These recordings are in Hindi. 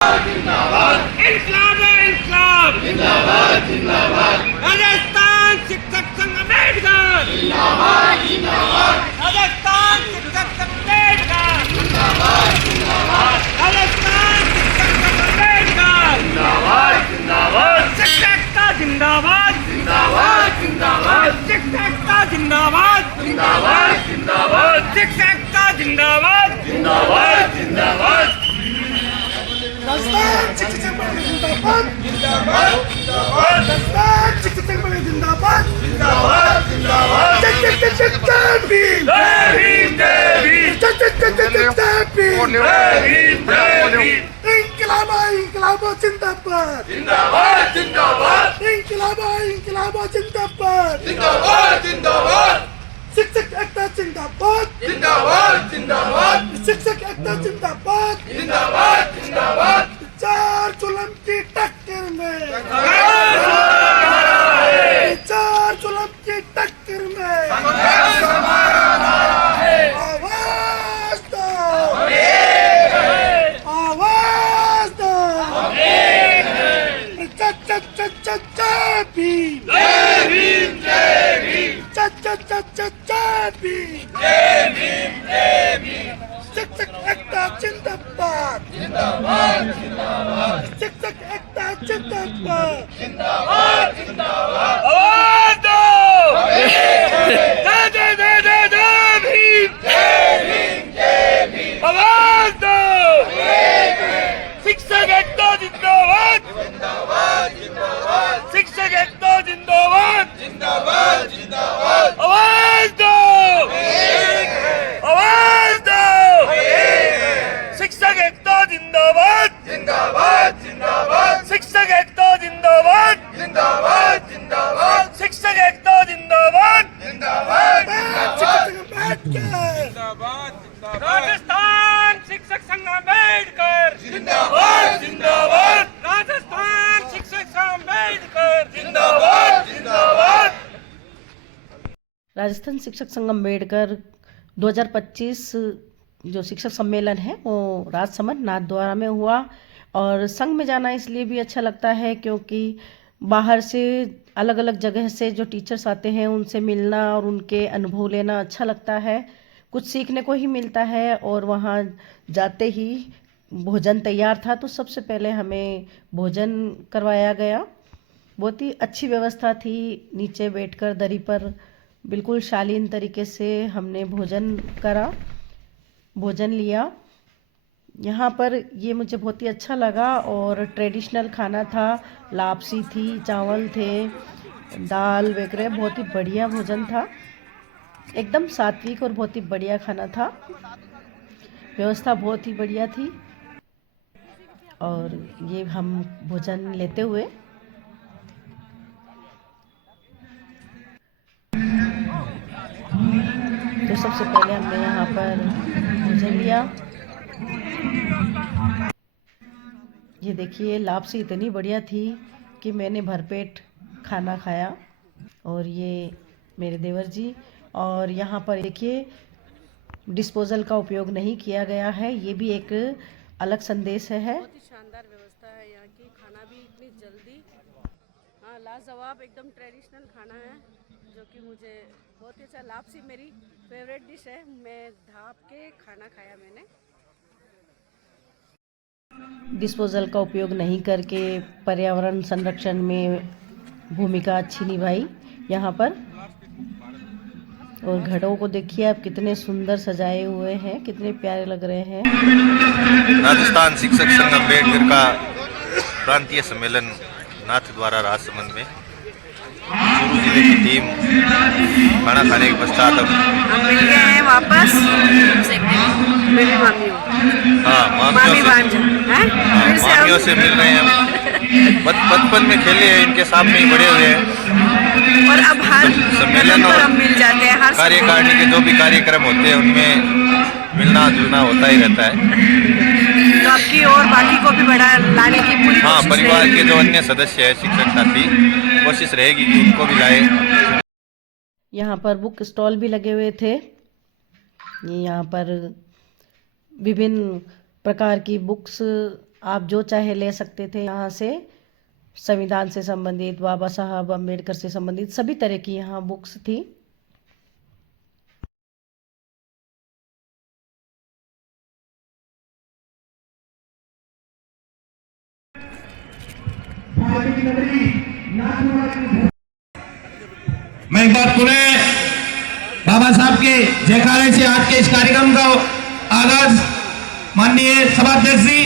इंकलाब है इंकलाब जिंदाबाद जिंदाबाद राजस्थान शिक्षक संघ अम्बेडकर जिंदाबाद जिंदाबाद राजस्थान शिक्षक संघ अम्बेडकर जिंदाबाद जिंदाबाद राजस्थान शिक्षक संघ अम्बेडकर जिंदाबाद जिंदाबाद शिक्षकता जिंदाबाद जिंदाबाद जिंदाबाद शिक्षकता जिंदाबाद जिंदाबाद जिंदाबाद शिक्षकता जिंदाबाद जिंदाबाद जिंदाबाद राजस्थान शिक्षक संघ जिंदाबाद जिंदाबाद जिंदाबाद राजस्थान शिक्षक संघ जिंदाबाद जिंदाबाद जिंदाबाद जय भीम जय भीम जय भीम जय भीम जय भीम इंकलाब इंकलाब जिंदाबाद जिंदाबाद जिंदाबाद इंकलाब इंकलाब जिंदाबाद जिंदाबाद जिंदाबाद शिक्षक एकता जिंदाबाद जिंदाबाद जिंदाबाद शिक्षक एकता जिंदाबाद जिंदाबाद जिंदाबाद चार जुल्म की टक्कर में चार जुल्म की टक्कर में आवाज दो आवाज दो जय भीम जय भीम जय भीम जय भीम जय भीम शिक्षक एकता जिंदाबाद जिंदाबाद जिंदाबाद शिक्षक एकता जिंदाबाद जिंदाबाद जिंदाबाद आवाज दो जय जय जय जय जय भीम जय भीम आवाज दो शिक्षक एकता जिंदाबाद जिंदाबाद जिंदाबाद शिक्षक एकता जिंदाबाद जिंदाबाद जिंदाबाद आवाज दो आवाज दो शिक्षक एकता जिंदाबाद जिंदाबाद जिंदाबाद शिक्षक एकता जिंदाबाद जिंदाबाद जिंदाबाद शिक्षक एकता जिंदाबाद जिंदाबाद राजस्थान शिक्षक संघ अम्बेडकर जिंदाबाद जिंदाबाद राजस्थान शिक्षक संघ अम्बेडकर जिंदाबाद जिंदाबाद राजस्थान शिक्षक संघ अम्बेडकर 2025 जो शिक्षक सम्मेलन है वो राजसमंद नाथद्वारा में हुआ। और संघ में जाना इसलिए भी अच्छा लगता है क्योंकि बाहर से अलग अलग जगह से जो टीचर्स आते हैं उनसे मिलना और उनके अनुभव लेना अच्छा लगता है, कुछ सीखने को ही मिलता है। और वहाँ जाते ही भोजन तैयार था तो सबसे पहले हमें भोजन करवाया गया। बहुत ही अच्छी व्यवस्था थी, नीचे बैठकर दरी पर बिल्कुल शालीन तरीके से हमने भोजन करा, भोजन लिया। यहाँ पर ये मुझे बहुत ही अच्छा लगा और ट्रेडिशनल खाना था, लापसी थी, चावल थे, दाल वगैरह, बहुत ही बढ़िया भोजन था, एकदम सात्विक और बहुत ही बढ़िया खाना था। व्यवस्था बहुत ही बढ़िया थी। और ये हम भोजन लेते हुए तो सबसे पहले हमने यहाँ पर भोजन लिया। ये देखिए लापसी इतनी बढ़िया थी कि मैंने भरपेट खाना खाया। और ये मेरे देवर जी। और यहाँ पर देखिए डिस्पोजल का उपयोग नहीं किया गया है, ये भी एक अलग संदेश है। बहुत ही शानदार व्यवस्था है यहाँ की, खाना भी इतनी जल्दी, हाँ लाजवाब, एकदम ट्रेडिशनल खाना है जो कि मुझे बहुत ही अच्छा। लापसी मेरी फेवरेट डिश है, मैं ढाप के खाना खाया मैंने। डिस्पोजल का उपयोग नहीं करके पर्यावरण संरक्षण में भूमिका अच्छी निभाई यहाँ पर। और घड़ों को देखिए आप, कितने सुंदर सजाए हुए हैं, कितने प्यारे लग रहे हैं। राजस्थान शिक्षक संघ अम्बेडकर का प्रांतीय सम्मेलन नाथद्वारा राजसमंद में चूरू जिले की टीम खाना खाने के पश्चात अब हम मिल गए हैं वापस, मेरी मामी मामियों से मिल रहे हैं। बचपन में खेले हैं, इनके सामने ही बड़े हुए हैं। और अब हर सम्मेलन और हम मिल जाते हैं, हर कार्यकारिणी के जो भी कार्यक्रम होते हैं उनमें मिलना जुलना होता ही रहता है। तो आपकी और बाकी को भी बढ़ा लाने की पूरी हाँ, कोशिश परिवार रहेगी। के जो अन्य सदस्य है, शिक्षक साथी, कोशिश रहेगी कि उनको भी लाए। यहाँ पर बुक स्टॉल भी लगे हुए थे। ये यहाँ पर विभिन्न प्रकार की बुक्स आप जो चाहे ले सकते थे यहाँ से। संविधान से संबंधित, बाबा साहब अम्बेडकर से संबंधित सभी तरह की यहाँ बुक्स थी। मैं एक बार पुनः बाबा साहब के जयकारे से आज के इस कार्यक्रम का आगाज माननीय सभाध्यक्ष जी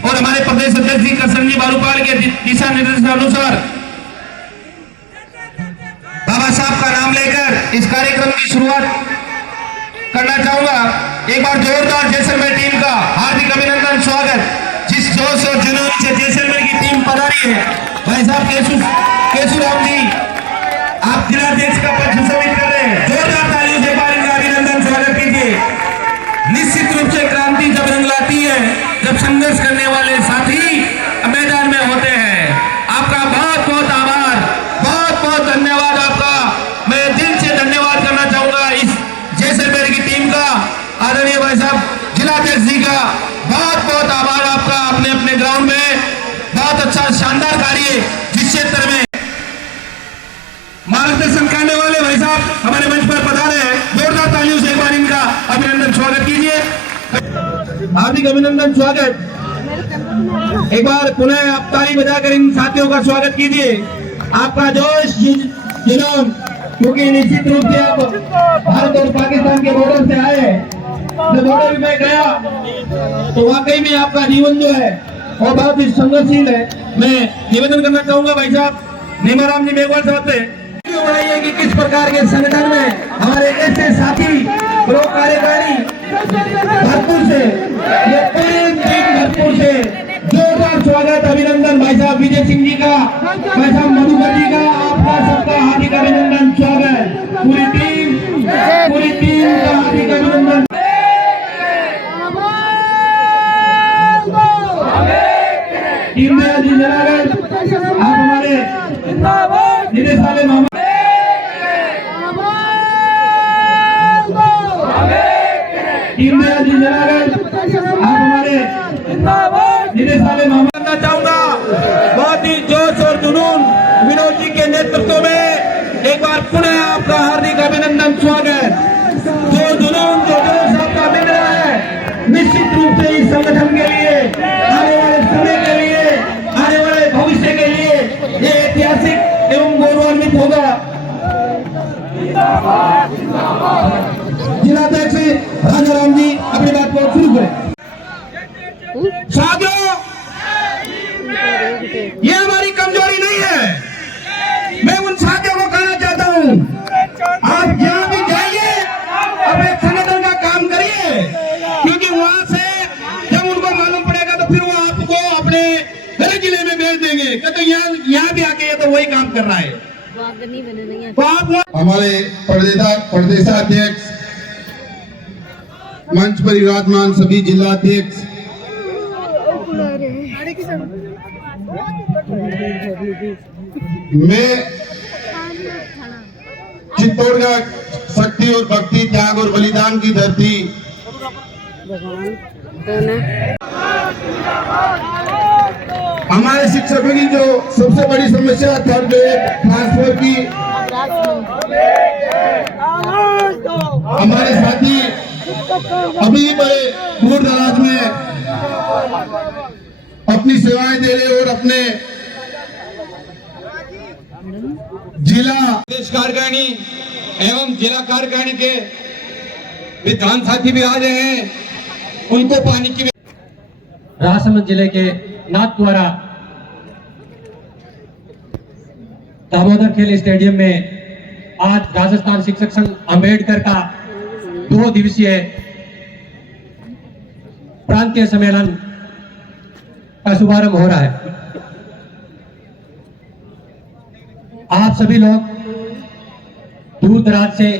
और हमारे प्रदेश अध्यक्ष जी करसन जी बारूपाल के दिशा निर्देशानुसार बाबा साहब का नाम लेकर इस कार्यक्रम की शुरुआत करना चाहूंगा। एक बार जोरदार जैसलमेर टीम का हार्दिक अभिनंदन, स्वागत। जिस जोश और जुनून से जैसलमेर की टीम पधारी है, भाई साहब केशुराम जी, आप जिलाध्यक्ष का पद सुशोभित कर रहे हैं। जोरदार तालियों से बार इनका अभिनंदन, स्वागत कीजिए। निश्चित रूप से क्रांति जब रंग लाती है, जब संघर्ष करने वाले साथी मैदान में होते हैं। आपका बहुत बहुत आभार, बहुत बहुत धन्यवाद आपका। मैं दिल से धन्यवाद करना चाहूंगा इस जैसलमेर की टीम का, आदरणीय भाई साहब जिलाध्यक्ष जी का बहुत बहुत आभार आपका। अपने अपने ग्राउंड में बहुत अच्छा शानदार कार्य जिस क्षेत्र में मार्गदर्शन करने वाले भाई साहब हमारे मंच पर पधारे हैं। जोरदार तालियों से एक बार इनका अभिनंदन, स्वागत कीजिए। हार्दिक अभिनंदन, स्वागत। एक बार पुनः आप ताली बजाकर इन साथियों का स्वागत कीजिए। आपका जोश जुनून, क्योंकि निश्चित रूप से आप भारत और पाकिस्तान के बॉर्डर से आए, जब बॉर्डर में गया तो वाकई में आपका जीवन जो है वो बहुत ही संघर्षशील है। मैं निवेदन करना चाहूंगा भाई साहब नीमाराम जी मेघवाल साहब से बनाइए कि किस प्रकार के संगठन में हमारे ऐसे साथी लोग कार्यकारिणी भरतपुर से, ये पूरी टीम भरतपुर से जोरदार स्वागत, अभिनंदन भाई साहब विजय सिंह जी का, भाई साहब मधुकर जी का, आपका सबका हार्दिक अभिनंदन, स्वागत। पूरी टीम का हार्दिक अभिनंदन। टीम में जी जनागर आप हमारे निदेशालय मामा टीम में जी जनागर आप हमारे निदेशालय मामा करना चाहूंगा। बहुत ही जोश और जुनून विनोद जी के नेतृत्व में एक बार पुनः आपका हार्दिक अभिनंदन, स्वागत। जो जुनून जो जोश आपका मिल रहा है, निश्चित रूप से इस संगठन के लिए, आने वाले समय के लिए, आने वाले भविष्य के लिए ये ऐतिहासिक एवं गौरवान्वित होगा। जिलाध्यक्ष राजाराम जी अपनी बात को शुरू करें। साथियों, ये हमारी कमजोरी नहीं है। मैं उन साथियों को कहना चाहता हूँ, आप जहाँ भी जाइए अपने संगठन का काम करिए, क्योंकि वहां से जब उनको मालूम पड़ेगा तो फिर वो आपको अपने गृह जिले में भेज देंगे। तो यहाँ भी आके तो वही काम कर रहा है। हमारे प्रदेशाध्यक्ष, मंच पर विराजमान सभी जिलाध्यक्ष, मैं चित्तौड़गढ़ शक्ति और भक्ति, त्याग और बलिदान की धरती, हमारे शिक्षकों की जो सबसे बड़ी समस्या थर्ड ग्रेड ट्रांसफर की, हमारे साथी अभी बड़े दूर दराज में अपनी सेवाएं दे रहे और अपने जिला प्रदेश कार्यकारिणी एवं जिला कार्यकारिणी के विद्वान साथी भी आ रहे हैं, उनको पानी की। राजसमंद जिले के नाथद्वारा दामोदर खेल स्टेडियम में आज राजस्थान शिक्षक संघ अम्बेडकर का 2 दिवसीय प्रांतीय सम्मेलन का शुभारंभ हो रहा है। आप सभी लोग दूर दराज से,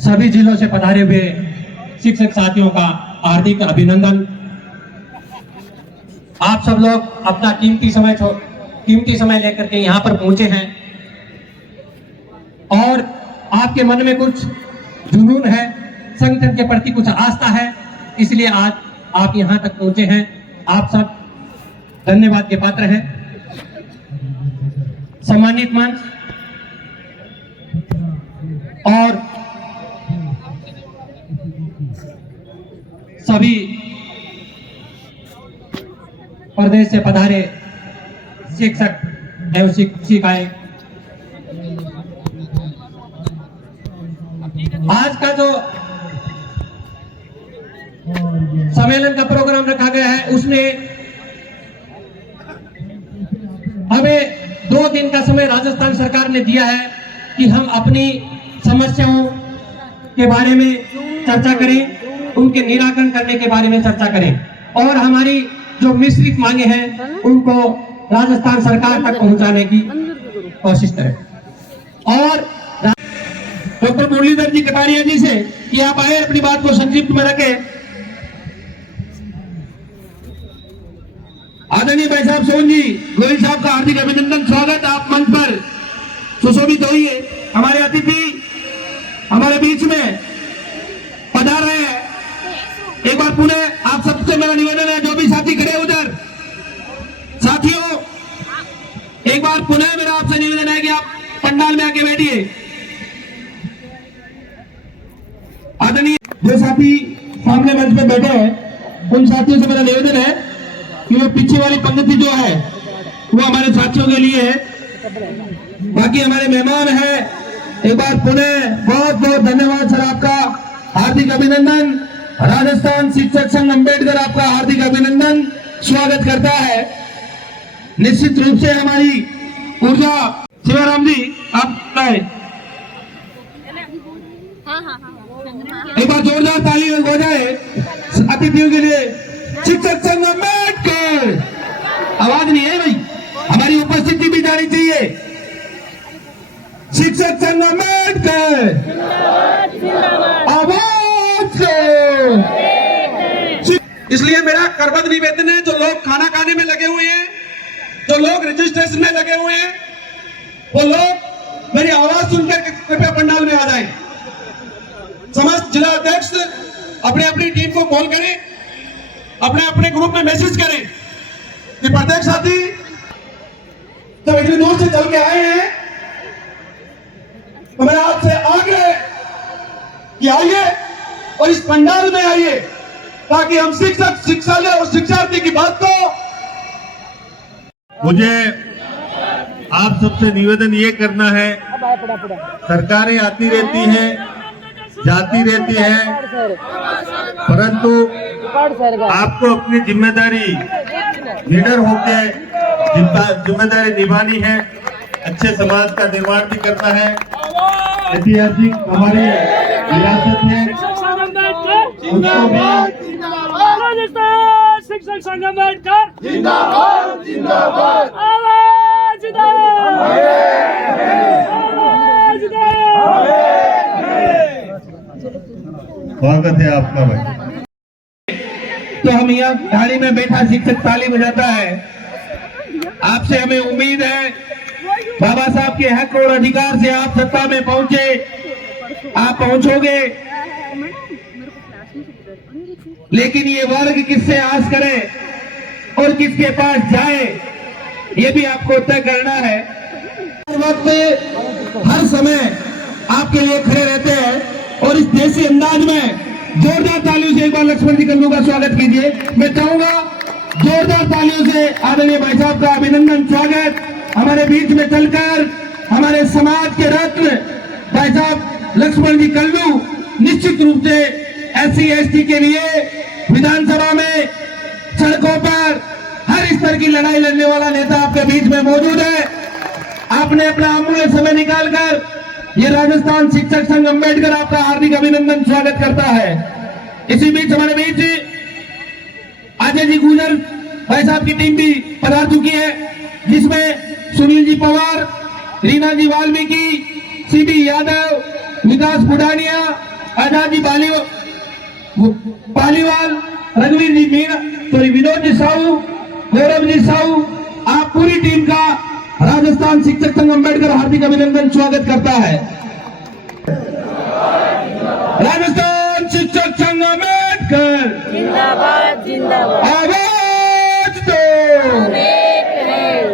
सभी जिलों से पधारे हुए शिक्षक साथियों का हार्दिक अभिनंदन। आप सब लोग अपना कीमती समय लेकर के यहाँ पर पहुंचे हैं और आपके मन में कुछ जुनून है, संगठन के प्रति कुछ आस्था है, इसलिए आज आप यहाँ तक पहुंचे हैं, आप सब धन्यवाद के पात्र हैं। सम्मानित मंच और सभी प्रदेश से पधारे शिक्षक एवं शिक्षिकाएं, आज का जो सम्मेलन का प्रोग्राम रखा गया है उसमें हमें 2 दिन का समय राजस्थान सरकार ने दिया है कि हम अपनी समस्याओं के बारे में चर्चा करें, उनके निराकरण करने के बारे में चर्चा करें और हमारी जो मिश्रित मांगे हैं उनको राजस्थान सरकार तक पहुंचाने की कोशिश करें। और डॉक्टर मुरलीधर जी कटारिया जी से कि आप आए अपनी बात को संक्षिप्त में रखें। आदरणीय भाई साहब सोन जी गोयल साहब का हार्दिक अभिनंदन, स्वागत। आप मंच पर सुशोभित होइए। हमारे अतिथि हमारे बीच में पधार रहे हैं। एक बार पुनः आप सबसे मेरा निवेदन है, जो भी साथी खड़े उधर, साथियों एक बार पुनः मेरा आपसे निवेदन है कि आप पंडाल में आके बैठिए। आदरणीय जो साथी सामने मंच पे बैठे हैं उन साथियों से मेरा निवेदन है कि वो पीछे वाली पंक्ति जो है वो हमारे साथियों के लिए है। बाकी हमारे मेहमान हैं, एक बार पुनः बहुत बहुत धन्यवाद सर, आपका हार्दिक अभिनंदन। राजस्थान शिक्षक संघ अम्बेडकर आपका हार्दिक अभिनंदन, स्वागत करता है। निश्चित रूप से हमारी ऊर्जा, शिवाराम जी आप आए, एक बार जोरदार ताली हो जाए अतिथियों के लिए। शिक्षक संघ अम्बेडकर, आवाज नहीं है भाई, हमारी उपस्थिति भी जानी चाहिए। शिक्षक संघ अम्बेडकर, आवाज दो। इसलिए मेरा करबद्ध निवेदन है, जो लोग खाना खाने में लगे हुए हैं, जो लोग रजिस्ट्रेशन में लगे हुए हैं, वो लोग मेरी आवाज सुनकर कृपया पंडाल में आ जाएं। समस्त जिला अध्यक्ष अपने अपनी टीम को कॉल करें, अपने अपने ग्रुप में मैसेज करें कि प्रत्येक साथी जब इतनी दूर से चल के आए हैं तो मेरा आपसे आग्रह कि आइए और इस पंडाल में आइए, ताकि हम शिक्षक, शिक्षालय और शिक्षार्थी की बात को। मुझे आप सबसे निवेदन ये करना है, सरकारें आती रहती हैं, जाती रहती हैं, परंतु आपको अपनी जिम्मेदारी लीडर होकर जिम्मेदारी निभानी है, अच्छे समाज का निर्माण भी करना है। ऐतिहासिक हमारी विरासत है, उसको भी राजस्थान शिक्षक संघ अम्बेडकर जिंदाबाद जिंदाबाद, आवाज दो, आवाज दो। स्वागत है आपका भाई। तो हम यहाँ थाली में बैठा शिक्षक ताली बजाता है। आपसे हमें उम्मीद है बाबा साहब के हक और अधिकार से आप सत्ता में पहुंचे, आप पहुंचोगे, लेकिन ये वर्ग किससे आस करे और किसके पास जाए, ये भी आपको तय करना है। हर वक्त हर समय आपके लिए खड़े रहते हैं और इस देसी अंदाज में जोरदार तालियों से एक बार लक्ष्मण जी कल्लू का स्वागत कीजिए। मैं चाहूंगा जोरदार तालियों से आदरणीय भाई साहब का अभिनंदन, स्वागत। हमारे बीच में चलकर हमारे समाज के रत्न भाई साहब लक्ष्मण जी कल्लू, निश्चित रूप से SC ST के लिए विधानसभा में, सड़कों पर हर स्तर की लड़ाई लड़ने वाला नेता आपके बीच में मौजूद है। आपने अपना अमूल्य समय निकालकर ये राजस्थान शिक्षक संघ अम्बेडकर आपका हार्दिक अभिनंदन, स्वागत करता है। इसी बीच हमारे बीच अजय जी गुजर भाई साहब की टीम भी पधार चुकी है, जिसमें सुनील जी पवार, रीना जी वाल्मीकि, CB यादव, विकास बुढ़ानिया, आजाद जी पालीवाल, रघुवीर जी मीणा, विनोद जी साहू, गौरव जी साहू, आप पूरी टीम का राजस्थान शिक्षक संघ अम्बेडकर हार्दिक अभिनंदन, स्वागत करता है। राजस्थान शिक्षक संघ अम्बेडकर अम्बेडकर जिंदाबाद जिंदाबाद आवाज दो,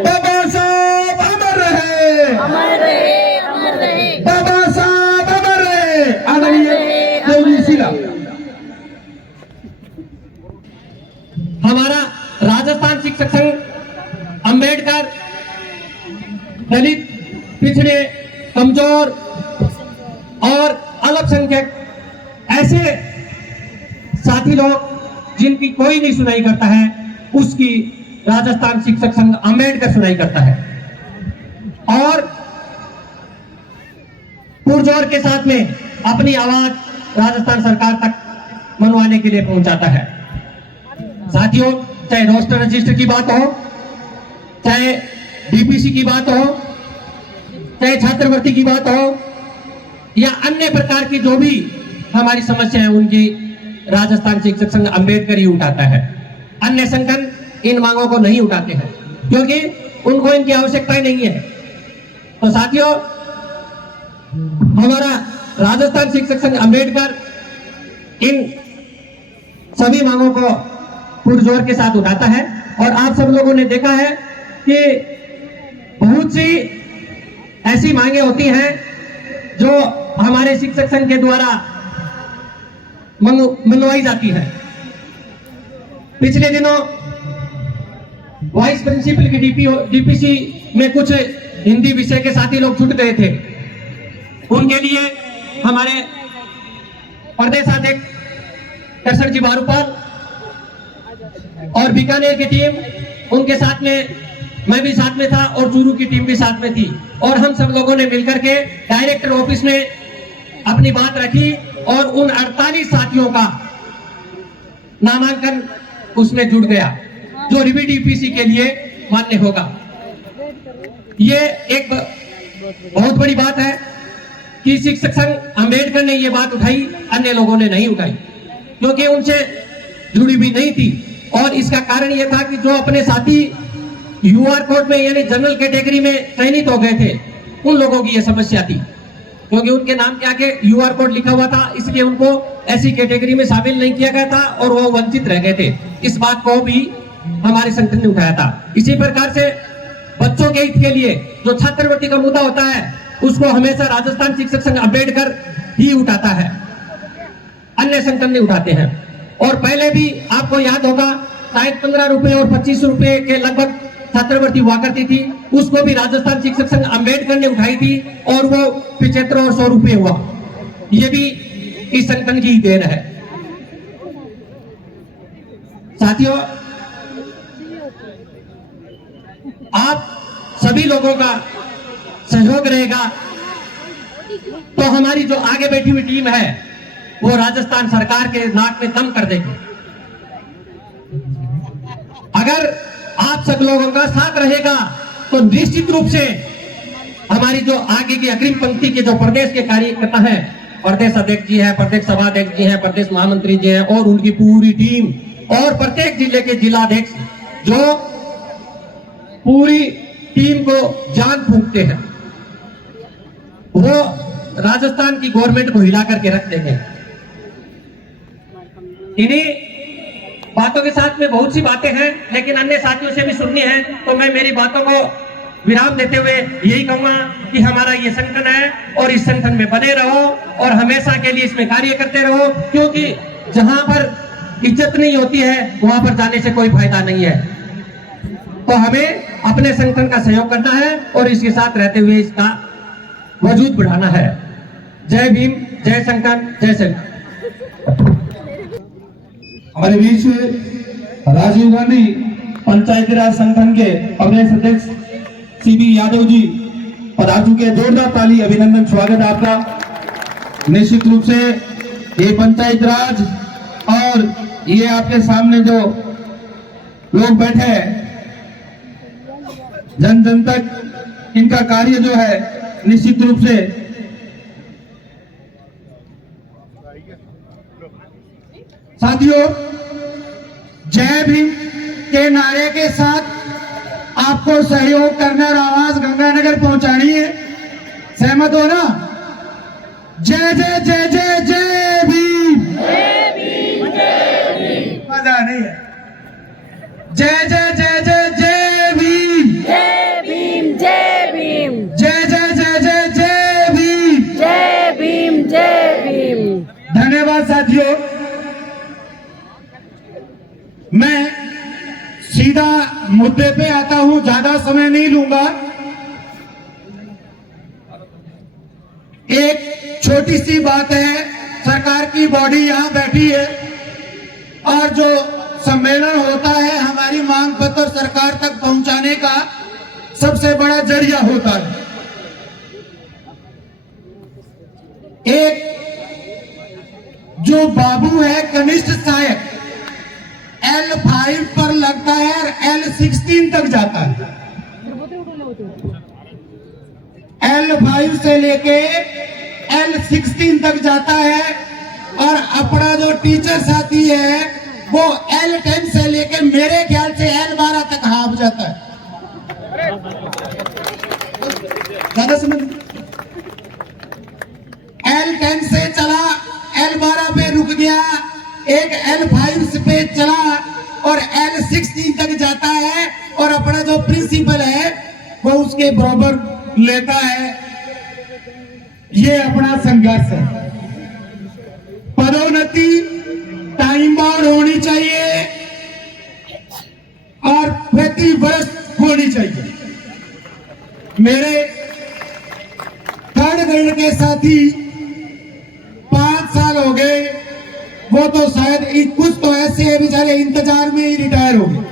बाबा साहब अमर रहे, अमर रहे अमर रहे। बाबा साहब अमर रहे। आदरणीय देवजी शिला। हमारा राजस्थान शिक्षक संघ अंबेडकर दलित, पिछड़े, कमजोर और अल्पसंख्यक ऐसे साथी लोग जिनकी कोई नहीं सुनाई करता है, उसकी राजस्थान शिक्षक संघ अंबेडकर सुनाई करता है और पुरजोर के साथ में अपनी आवाज राजस्थान सरकार तक मनवाने के लिए पहुंचाता है। साथियों, चाहे रोस्टर रजिस्टर की बात हो, चाहे डीपीसी की बात हो, चाहे छात्रवृत्ति की बात हो या अन्य प्रकार की जो भी हमारी समस्या है, उनकी राजस्थान शिक्षक संघ अंबेडकर ही उठाता है। अन्य संगठन इन मांगों को नहीं उठाते हैं क्योंकि उनको इनकी आवश्यकता ही नहीं है। तो साथियों, हमारा राजस्थान शिक्षक संघ अंबेडकर इन सभी मांगों को पुरजोर के साथ उठाता है और आप सब लोगों ने देखा है कि बहुत सी ऐसी मांगे होती हैं जो हमारे शिक्षक संघ के द्वारा मनवाई जाती है। पिछले दिनों वाइस प्रिंसिपल की डीपीसी में कुछ हिंदी विषय के साथी लोग छूट गए थे। उनके लिए हमारे प्रदेशाध्यक्ष कृष्ण जी बारूपाल और बीकानेर की टीम, उनके साथ में मैं भी साथ में था और चूरू की टीम भी साथ में थी और हम सब लोगों ने मिलकर के डायरेक्टर ऑफिस में अपनी बात रखी और उन 48 साथियों का नामांकन उसमें जुड़ गया जो रिवी डीपीसी के लिए मान्य होगा। ये एक बहुत बड़ी बात है कि शिक्षक संघ अंबेडकर ने ये बात उठाई, अन्य लोगों ने नहीं उठाई क्योंकि उनसे जुड़ी भी नहीं थी। और इसका कारण यह था कि जो अपने साथी यूआर कोड में यानी जनरल कैटेगरी में चयनित हो गए थे, उन लोगों की यह समस्या थी क्योंकि उनके नाम के आगे यूआर कोड लिखा हुआ था, इसलिए उनको ऐसी कैटेगरी में शामिल नहीं किया गया था और वो वंचित रह गए थे। इस बात को भी हमारे संगठन ने उठाया था। इसी प्रकार से बच्चों के हित के लिए जो छात्रवृत्ति का मुद्दा होता है, उसको हमेशा राजस्थान शिक्षक संघ अंबेडकर ही उठाता है, अन्य संगठन नहीं उठाते हैं। और पहले भी आपको याद होगा शायद 15 रुपए और 25 रुपए के लगभग छात्रवृत्ति हुआ करती थी, उसको भी राजस्थान शिक्षक संघ अंबेडकर ने उठाई थी और वो 75 और 100 रुपए हुआ। ये भी इस संगठन की ही देन है। साथियों, आप सभी लोगों का सहयोग रहेगा तो हमारी जो आगे बैठी हुई टीम है वो राजस्थान सरकार के नाक में दम कर देगी। अगर आप सब लोगों का साथ रहेगा तो निश्चित रूप से हमारी जो आगे की अग्रिम पंक्ति के जो प्रदेश के कार्यकर्ता हैं, प्रदेश अध्यक्ष जी हैं, प्रदेश सभाध्यक्ष जी हैं, प्रदेश महामंत्री जी हैं और उनकी पूरी टीम और प्रत्येक जिले के जिलाध्यक्ष जो पूरी टीम को जान फूंकते हैं, वो राजस्थान की गवर्नमेंट को हिला करके रख देंगे। इन्हीं बातों के साथ में बहुत सी बातें हैं लेकिन अन्य साथियों से भी सुननी है, तो मैं मेरी बातों को विराम देते हुए यही कहूंगा कि हमारा ये संगठन है और इस संगठन में बने रहो और हमेशा के लिए इसमें कार्य करते रहो, क्योंकि जहां पर इज्जत नहीं होती है वहां पर जाने से कोई फायदा नहीं है। तो हमें अपने संगठन का सहयोग करना है और इसके साथ रहते हुए इसका वजूद बढ़ाना है। जय भीम, जय संगठन, जय संगठन। हमारे बीच राजीव गांधी पंचायती राज संगठन के प्रदेश अध्यक्ष सीबी यादव जी पधार चुके हैं। जोरदार ताली, अभिनंदन, स्वागत है आपका। निश्चित रूप से ये पंचायत राज और ये आपके सामने जो लोग बैठे हैं, जन जन तक इनका कार्य जो है निश्चित रूप से साथियों, जय भीम के नारे के साथ आपको सहयोग करना और आवाज गंगानगर पहुंचानी है। सहमत हो ना? जय जय जय जय जय भीम, जय भीम, जय जय जय जय जय जय भीम, जय भीम, जय भीम, जय जय जय जय जय भीम, जय भीम, जय भीम। धन्यवाद साथियों। मैं सीधा मुद्दे पे आता हूं, ज्यादा समय नहीं लूंगा। एक छोटी सी बात है, सरकार की बॉडी यहां बैठी है और जो सम्मेलन होता है हमारी मांग पत्र सरकार तक पहुंचाने का सबसे बड़ा जरिया होता है। एक जो बाबू है कनिष्ठ सहायक L5 पर लगता है और L16 तक जाता है। L5 से लेके L16 तक जाता है और अपना जो टीचर साथी है वो L10 से लेके मेरे ख्याल से L12 तक हाफ जाता है। ज्यादा समझ, L10 से चला L12 पे रुक गया, एक L5 पे चला और L16 तक जाता है और अपना जो प्रिंसिपल है वो उसके बराबर लेता है। ये अपना संघर्ष है। पदोन्नति टाइम बाउंड होनी चाहिए और प्रति वर्ष होनी चाहिए। मेरे थर्ड ग्रेड के साथी 5 साल हो गए, वो तो शायद कुछ तो ऐसे है बेचारे इंतजार में ही रिटायर हो गए।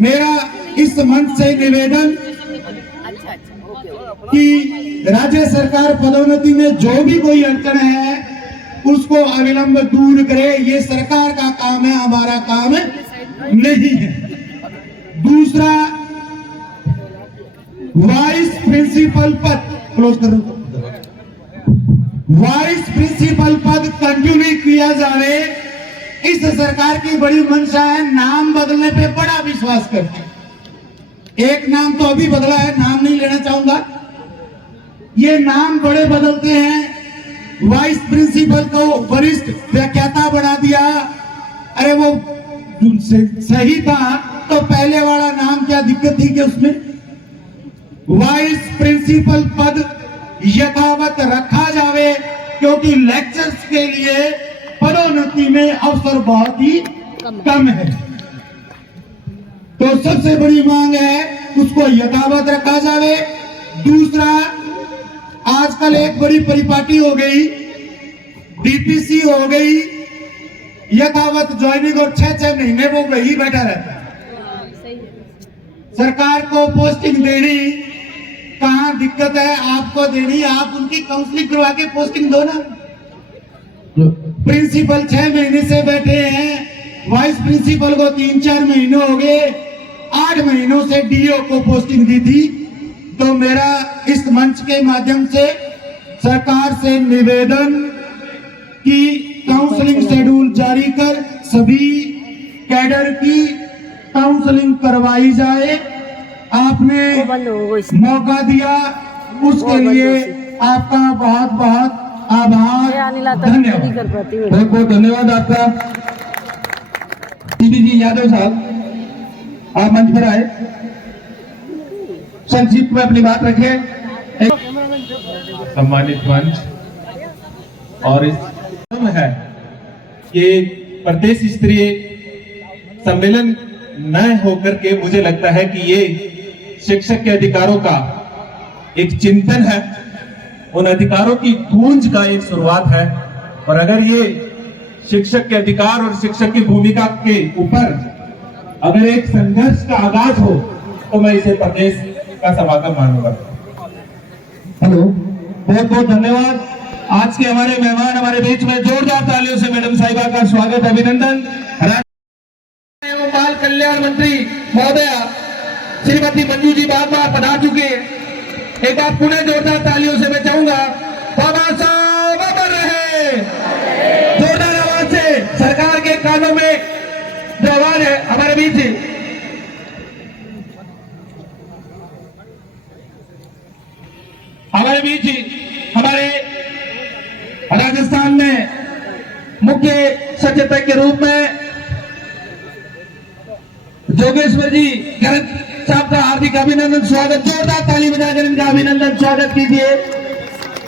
मेरा इस मंच से निवेदन कि राज्य सरकार पदोन्नति में जो भी कोई अड़चन है उसको अविलंब दूर करे। ये सरकार का काम है, हमारा काम नहीं है। दूसरा, वाइस प्रिंसिपल पद क्लोज करो, वाइस प्रिंसिपल पद कंटिन्यू किया जाए, इस सरकार की बड़ी मंशा है। नाम बदलने पे बड़ा विश्वास करते हैं। एक नाम तो अभी बदला है, नाम नहीं लेना चाहूंगा। ये नाम बड़े बदलते हैं। वाइस प्रिंसिपल को वरिष्ठ व्याख्याता बना दिया। अरे वो सही था तो पहले वाला नाम क्या दिक्कत थी कि उसमें वाइस प्रिंसिपल पद यथावत रखा जावे, क्योंकि लेक्चर्स के लिए पदोन्नति में अवसर बहुत ही कम है। तो सबसे बड़ी मांग है उसको यथावत रखा जावे। दूसरा, आजकल एक बड़ी परिपाटी हो गई, डीपीसी हो गई, यथावत ज्वाइनिंग और 6-6 महीने वो वही बैठा रहता है। सरकार को पोस्टिंग देनी, कहाँ दिक्कत है आपको देनी, आप उनकी काउंसलिंग करवा के पोस्टिंग दो ना। प्रिंसिपल 6 महीने से बैठे हैं, वाइस प्रिंसिपल को 3-4 महीने हो गए, 8 महीनों से डीओ को पोस्टिंग दी थी। तो मेरा इस मंच के माध्यम से सरकार से निवेदन कि काउंसलिंग शेड्यूल जारी कर सभी कैडर की काउंसलिंग करवाई जाए। आपने मौका दिया, उसके लिए आपका बहुत बहुत आभार, धन्यवाद। बहुत बहुत धन्यवाद आपका। टीवी जी यादव साहब, आप मंच पर आए, संक्षिप्त में अपनी बात रखें। सम्मानित मंच और इस है कि प्रदेश स्तरीय सम्मेलन न होकर के मुझे लगता है कि ये शिक्षक के अधिकारों का एक चिंतन है, उन अधिकारों की गूंज का एक शुरुआत है। और अगर ये शिक्षक के अधिकार और शिक्षक की भूमिका के ऊपर अगर एक संघर्ष का आगाज हो तो मैं इसे प्रदेश का समागम मानूंगा। हेलो, बहुत बहुत धन्यवाद। आज के हमारे मेहमान हमारे बीच में जोरदार तालियों से मैडम साहिबा का स्वागत, अभिनंदन। एवं बाल कल्याण मंत्री महोदया श्रीमती मंजू जी बार-बार पधार चुके हैं। एक बार पुनः जोरदार तालियों से मैं चाहूंगा, बाबा साहब अमर रहे। जोरदार आवाज से सरकार के कानों में जो आवाज है हमारे बीच हमारे राजस्थान में मुख्य सचेतक के रूप में जोगेश्वर जी गर्ग साहब का हार्दिक अभिनंदन स्वागत, जोरदार ताली बजाकर इनका अभिनंदन स्वागत कीजिए।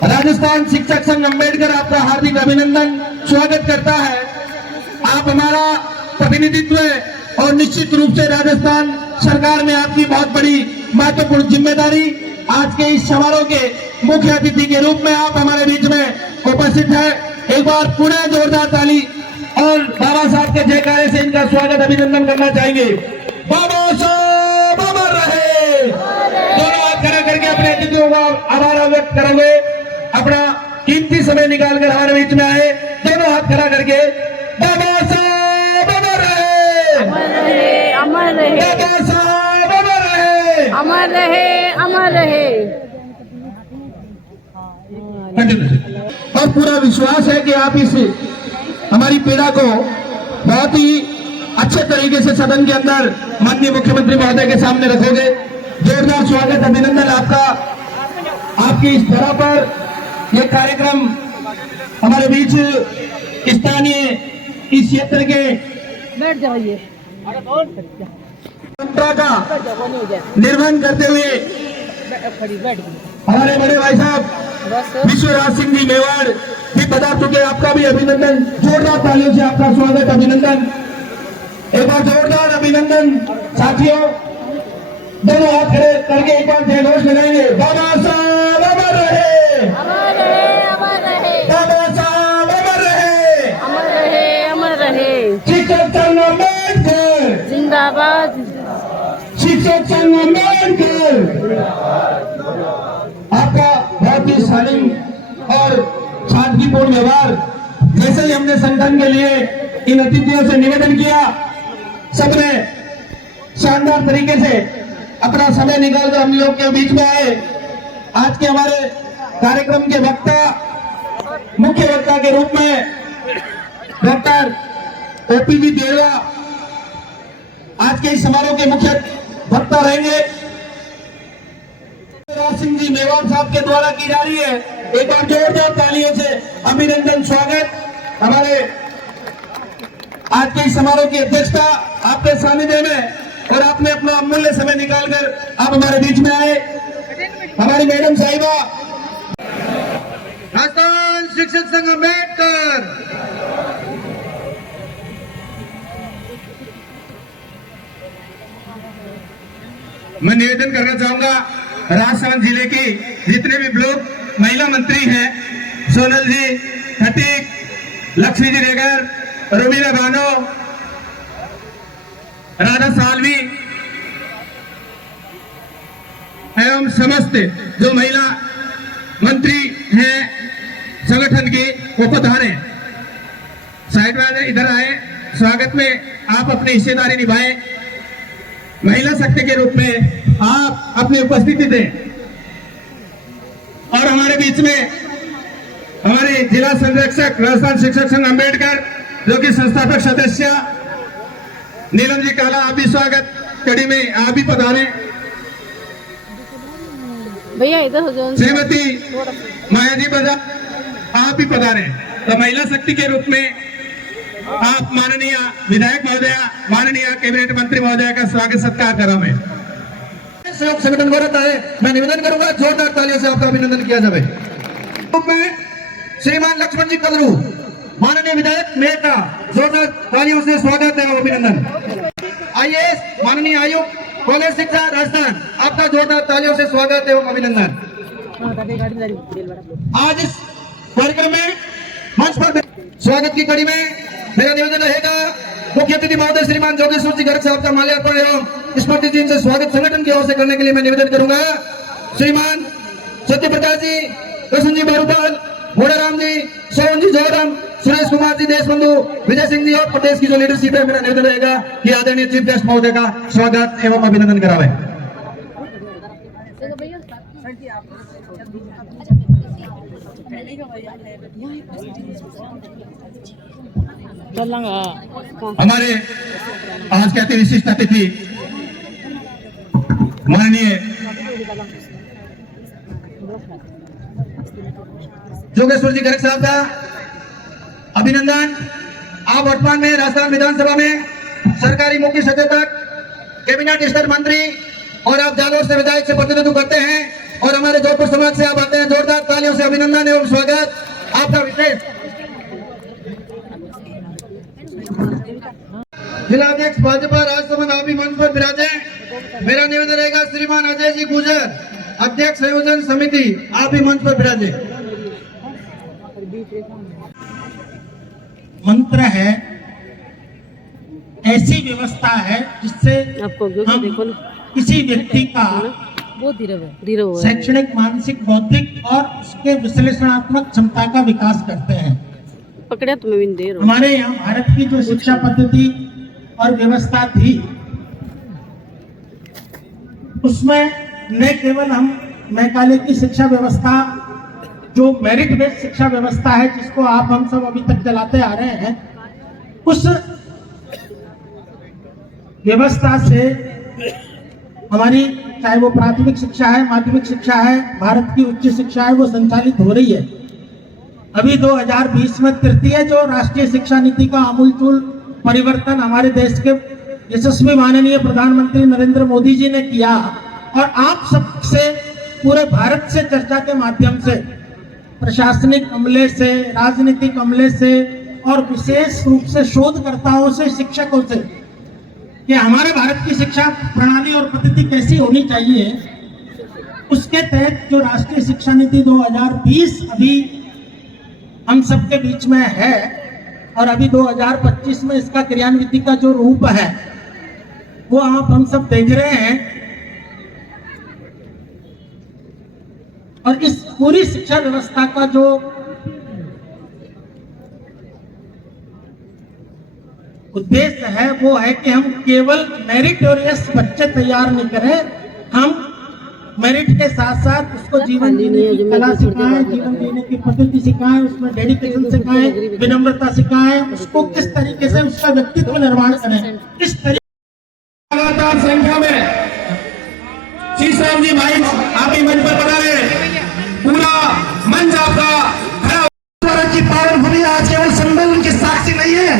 राजस्थान शिक्षक संघ अम्बेडकर आपका हार्दिक अभिनंदन स्वागत करता है। आप हमारा प्रतिनिधित्व और निश्चित रूप से राजस्थान सरकार में आपकी बहुत बड़ी महत्वपूर्ण जिम्मेदारी। आज के इस समारोह के मुख्य अतिथि के रूप में आप हमारे बीच में उपस्थित है। एक बार पुनः जोरदार ताली और बाबा साहब के जयकारे से इनका स्वागत अभिनंदन करना चाहेंगे। बाबा साहब अमर रहे। दोनों हाथ खड़ा करके अपने अतिथियों का आभार व्यक्त करोगे। अपना कीमती समय निकालकर हमारे बीच में आए, दोनों हाथ खड़ा करके बाबा साहब अमर रहे, अमर रहे, बाबा साहब अमर रहे, अमर रहे, अमर रहे। और पूरा विश्वास है कि आप इस हमारी पीड़ा को बहुत ही अच्छे तरीके से सदन के अंदर माननीय मुख्यमंत्री महोदय के सामने रखोगे। जोरदार स्वागत अभिनंदन आपका। आपकी इस तरह पर यह कार्यक्रम हमारे बीच स्थानीय इस क्षेत्र के बैठ जाइए। परंपरा का निर्वहन करते हुए हमारे बड़े भाई साहब विश्वराज सिंह जी मेवाड़ भी पधार चुके। आपका भी अभिनंदन, जोरदार तालियों से आपका स्वागत अभिनंदन। एक बार जोरदार अभिनंदन साथियों, दोनों हाथ खड़े करके एक बार जयघोष लगाएंगे। बाबा साहब अमर रहे, अमर रहे, अमर रहे, बाबा साहब अमर रहे, अमर रहे, अमर रहे। शिक्षक संघ अम्बेडकर जिंदाबाद, शिक्षक संघ अम्बेडकर। आपका बहुत ही शालीन और सादगीपूर्ण व्यवहार। जैसे ही हमने संगठन के लिए इन अतिथियों से निवेदन किया, सबने शानदार तरीके से अपना समय निकालकर हम लोग के बीच में आए। आज के हमारे कार्यक्रम के वक्ता, मुख्य वक्ता के रूप में डॉक्टर ओपीवी देवड़ा आज के इस समारोह के मुख्य वक्ता रहेंगे। राज सिंह जी मेवाड़ साहब के द्वारा की जा रही है। एक बार जोरदार तालियों से अभिनंदन स्वागत। हमारे आज के इस समारोह की अध्यक्षता आपके सानिध्य में और आपने अपना अमूल्य समय निकालकर आप हमारे बीच में आए। हमारी मैडम साहिबा, राजस्थान शिक्षक संघ अम्बेडकर। मैं निवेदन करना चाहूंगा, राजस्थान जिले की जितने भी ब्लॉक महिला मंत्री हैं, सोनल जी, हटीक, लक्ष्मी जी रेगर, रोमिला बानो, राधा सालवी एवं समस्त जो महिला मंत्री हैं संगठन की, वो पधारे। साइड वाले इधर आए। स्वागत में आप अपनी हिस्सेदारी निभाएं। महिला शक्ति के रूप में आप अपनी उपस्थिति दें। और हमारे बीच में हमारे जिला संरक्षक राजस्थान शिक्षक संघ अम्बेडकर, जो कि संस्थापक सदस्य नीलम जी काला, आप भी स्वागत कड़ी में आप भी पधारे। भैया इधर हो जाओ। श्रीमती माया जी बजा, आप भी पधारे। तो महिला शक्ति के रूप में आप माननीय विधायक महोदय, माननीय कैबिनेट मंत्री महोदय का स्वागत सत्कार करा। मैं संगठन भारत आए, मैं निवेदन करूंगा जोरदार तालियों से आपका अभिनंदन किया जाए। में श्रीमान लक्ष्मण जी कलरू, माननीय विधायक मेहता, जोरदार तालियों से स्वागत एवं अभिनंदन। आईएएस माननीय आयुक्त कॉलेज शिक्षा राजस्थान, आपका जोरदार तालियों से स्वागत एवं अभिनंदन। आज इस कार्यक्रम में मंच पर स्वागत की कड़ी में मेरा निवेदन रहेगा, मुख्य अतिथि महोदय श्रीमान जोगेश्वर जी गर्ग साहब का माल्यार्पण एवं स्मृति चिन्ह से स्वागत संगठन की ओर से करने के लिए मैं निवेदन करूंगा। श्रीमान सत्य प्रकाश जी, कृष्ण जी बारूपाल, मोड़ाराम जी, सोहन जी जौहराम, सुरेश कुमार जी देशबंधु, विजय सिंह जी और प्रदेश की जो लीडरशिप है, मेरा निवेदन रहेगा कि आदरणीय चीफ गेस्ट महोदय का स्वागत एवं अभिनंदन करावे। हमारे आज के अति विशिष्ट अतिथि माननीय जोगेश्वर जी गर्ग साहब का अभिनंदन। आप वर्तमान में राजस्थान विधानसभा में सरकारी मुख्य सचेतक कैबिनेट स्तर मंत्री और आप जालोर से विधायक से प्रतिनिधित्व करते हैं और हमारे जोधपुर समाज से आप आते हैं। जोरदार तालियों से अभिनंदन एवं स्वागत आपका विशेष। जिला अध्यक्ष भाजपा राजसमंद आप भी मंच पर विराजे। मेरा निवेदन रहेगा श्रीमान अजय जी गुजर, अध्यक्ष संयोजन समिति, आप भी मंच पर विराजे। मंत्र है, ऐसी व्यवस्था है जिससे हम किसी व्यक्ति का शैक्षणिक, मानसिक, बौद्धिक और उसके विश्लेषणात्मक क्षमता का विकास करते हैं। पकड़ा तो मैं दे रहा हूँ। हमारे यहाँ भारत की जो शिक्षा पद्धति और व्यवस्था थी, उसमें न केवल मैकाले की शिक्षा व्यवस्था, जो मेरिट बेस्ड शिक्षा व्यवस्था है, जिसको हम सब अभी तक चलाते आ रहे हैं, उस व्यवस्था से हमारी, चाहे वो प्राथमिक शिक्षा है, माध्यमिक शिक्षा है, भारत की उच्च शिक्षा है, वो संचालित हो रही है। अभी 2020 में तृतीय जो राष्ट्रीय शिक्षा नीति का आमूलचूल परिवर्तन हमारे देश के यशस्वी माननीय प्रधानमंत्री नरेंद्र मोदी जी ने किया और आप सबसे, पूरे भारत से चर्चा के माध्यम से, प्रशासनिक अमले से, राजनीतिक अमले से और विशेष रूप से शोधकर्ताओं से, शिक्षकों से, कि हमारे भारत की शिक्षा प्रणाली और पद्धति कैसी होनी चाहिए, उसके तहत जो राष्ट्रीय शिक्षा नीति 2020 अभी हम सबके बीच में है और अभी 2025 में इसका क्रियान्विति का जो रूप है वो हम सब देख रहे हैं। और इस पूरी शिक्षा व्यवस्था का जो उद्देश्य है वो है कि हम केवल मेरिटोरियस बच्चे तैयार नहीं करें, हम मेरिट के साथ साथ उसको जीवन जीने की कला सिखाएं, जीवन जीने की पद्धति सिखाएं, उसमें डेडिकेशन सिखाएं, विनम्रता सिखाएं, उसको किस तरीके से उसका व्यक्तित्व निर्माण करें। इस तरीके लगातार संख्या में शीशराम जी भाई आप ही मंच पर बना रहे, पूरा मंच आपका खड़ा की पावन भूमि आज केवल सम्मेलन की साक्षी नहीं है,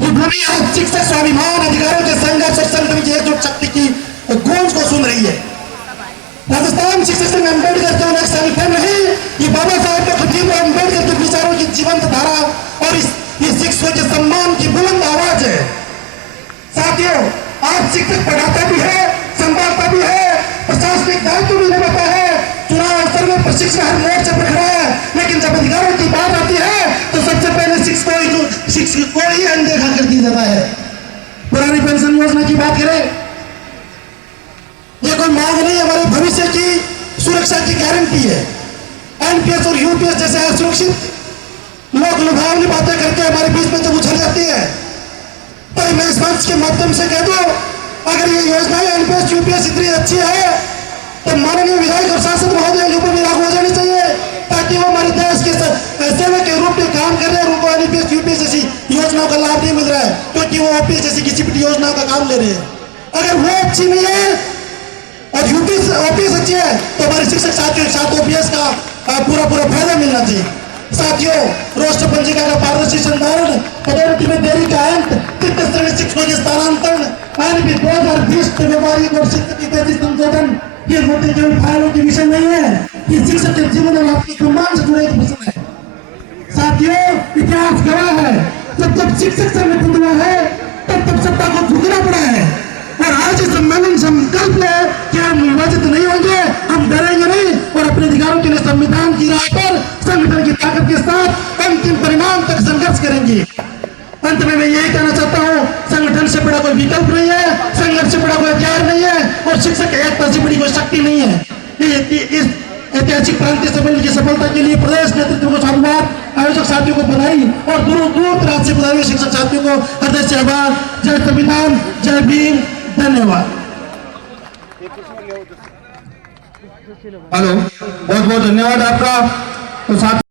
ये भूमि आज शिक्षक स्वाभिमान अधिकारों के संघर्ष और संघ की एकजुट शक्ति की गूंज को सुन रही है। राजस्थान शिक्षक संघ अम्बेडकर केवल एक संगठन नहीं, ये बाबा साहेब डॉक्टर भीमराव अम्बेडकर के विचारों की जीवंत धारा और इस शिक्षकों के सम्मान की बुलंद आवाज है। साथियों, आज शिक्षक पढ़ाता भी है, संभालता भी है, प्रशासनिक दायित्व भी निभाता है, चुनाव अवसर में प्रशिक्षण हर मोर्चे पर खड़ा है, लेकिन जब अधिकारों की बात आती है तो सबसे पहले शिक्षकों ही अनदेखा कर दिया जाता है। पुरानी पेंशन योजना की बात करें, ये कोई मांग नहीं, हमारे भविष्य की सुरक्षा की गारंटी है। एनपीएस और यूपीएस जैसे असुरक्षित लोग लुभावनी बातें करके हमारे बीच में जब उछल जाती है, तो मैं इस मंच के माध्यम से कह दूं, अगर ये योजनाएं एनपीएस यूपीएस इतनी अच्छी है तो माननीय विधायक और सांसद महोदय के ऊपर भी लागू हो जानी चाहिए, ताकि वो हमारे देश के सेवक के रूप में काम कर रहे हैं, उनको एनपीएस यूपीएस जैसी योजनाओं का लाभ नहीं मिल रहा है क्योंकि वो ओपीएस जैसी किसी भी योजनाओं का काम ले रहे हैं। अगर वो अच्छी नहीं है और यूपीएस ओपीएस अच्छी है तो हमारे शिक्षक साथियों के साथ ओपीएस का पूरा फायदा मिलना चाहिए। साथियों, रोस्टर पंजिका का पारदर्शी संधारण, पदोन्नति में देरी का अंत, तृतीय श्रेणी शिक्षकों के स्थानांतरण, एनपी 2020 व्यवहारिक और शिक्षक की तेजी संशोधन, ये मुद्दे केवल फाइलों के विषय नहीं है, ये शिक्षक के जीवन और आपके सम्मान से जुड़े एक प्रश्न है। साथियों, इतिहास गवाह है, जब शिक्षक संगठन हुआ है तब सत्ता को झुकना पड़ा है और आज इस सम्मेलन संकल्प ले कि हम विभाजित नहीं होंगे, हम डरेंगे नहीं और अपने अधिकारों के लिए संविधान की राह पर संगठन की ताकत के साथ अंतिम परिणाम तक संघर्ष करेंगे। अंत में मैं यही कहना चाहता हूँ, संगठन से बड़ा कोई विकल्प नहीं है, संघर्ष से बड़ा कोई हथियार नहीं है और शिक्षक की एकता से बड़ी कोई शक्ति नहीं है। इस ऐतिहासिक प्रांतीय सम्मेलन की सफलता के लिए प्रदेश नेतृत्व को साधुवाद, आयोजक साथियों को बधाई और दूर दूर दराज से पधारे शिक्षक साथियों को हृदय से आभार। जय संविधान, जय भीम, धन्यवाद। हेलो, बहुत बहुत धन्यवाद आपका। तो साथ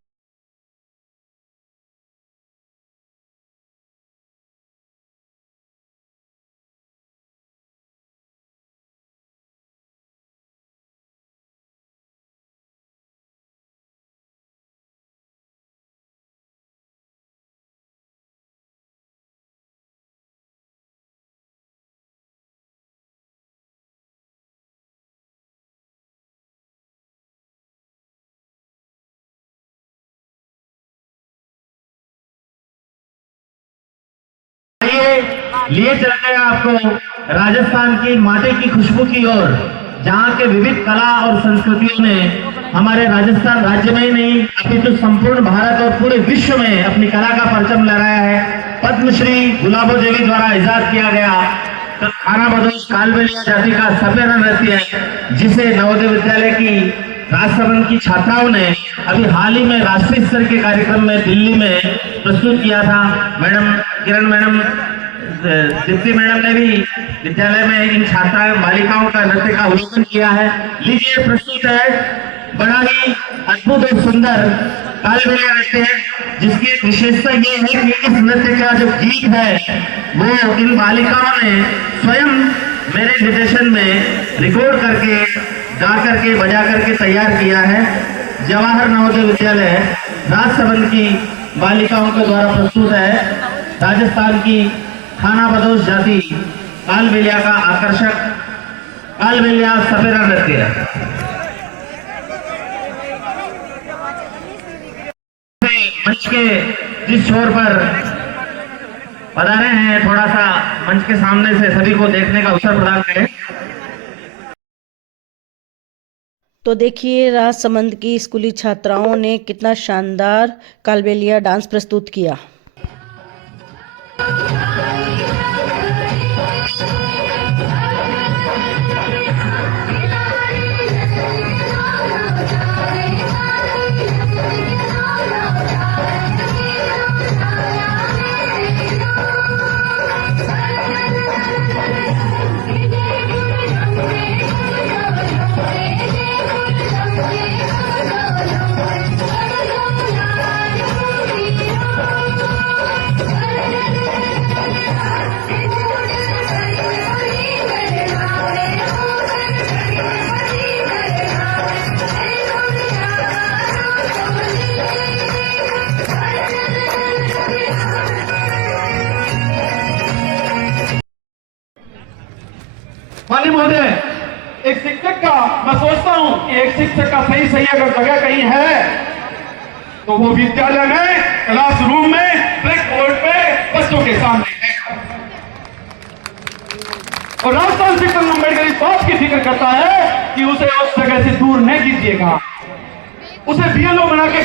लिए चलते हैं आपको राजस्थान की माटी की खुशबू की ओर, जहाँ के विविध कला और संस्कृतियों ने हमारे राजस्थान राज्य में ही नहीं अपितु संपूर्ण भारत और पूरे विश्व में अपनी कला का परचम लहराया है। पद्मश्री गुलाबो देवी द्वारा इजाद किया गया तो खाना बदोश कालबेलिया जाति का सफेद नृत्य है, जिसे नवोदय विद्यालय की राजसमंद की छात्राओं ने अभी हाल ही में राष्ट्रीय स्तर के कार्यक्रम में दिल्ली में प्रस्तुत किया था। मैडम किरण मैडम, दीप्ति मैडम ने भी विद्यालय में इन छात्रा बालिकाओं का नृत्य का अवलोकन किया है। लीजिए, प्रस्तुत है बड़ा ही अद्भुत और सुंदर कालबेलिया नृत्य है, जिसकी एक विशेषता ये है कि इस नृत्य का जो गीत है वो इन बालिकाओं ने स्वयं मेरे निर्देशन में रिकॉर्ड करके, गा करके, बजा करके तैयार किया है। जवाहर नवोदय विद्यालय राजसमंद की बालिकाओं के द्वारा प्रस्तुत है राजस्थान की खाना बदोश जाति कालबेलिया का आकर्षक कालबेलिया सपेरा नृत्य। मंच के जिस छोर पर पधारे हैं, थोड़ा सा मंच के सामने से सभी को देखने का अवसर प्रदान करें। तो देखिए, राजसमंद की स्कूली छात्राओं ने कितना शानदार कालबेलिया डांस प्रस्तुत किया। माननीय महोदय, एक शिक्षक का मैं सोचता हूं कि एक शिक्षक का सही अगर जगह कहीं है तो वो विद्यालय में, क्लासरूम में, ब्लैक बोर्ड पे बच्चों के सामने है। और राजस्थान शिक्षण अम्बेडकर इस बात की फिक्र करता है कि उसे उस जगह से दूर नहीं कीजिएगा, उसे बीएलओ बना के